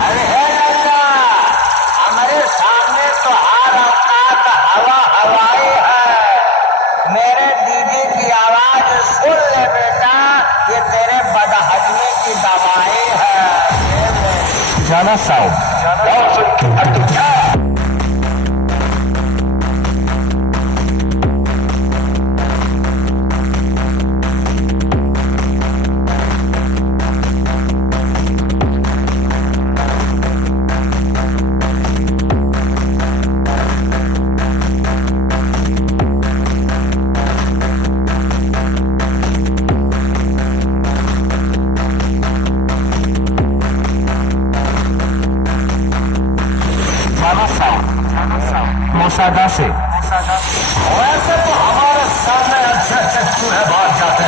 अरे है नन्ना, हमारे सामने तो हर औकात हवा हवाई है। मेरे दीदी की आवाज सुन ले बेटा, ये तेरे बदहजमी की दवाई है। जाना साहब, मोसादा से। वैसे तो हमारे सामने अच्छे अच्छे चूहे बाहर जाते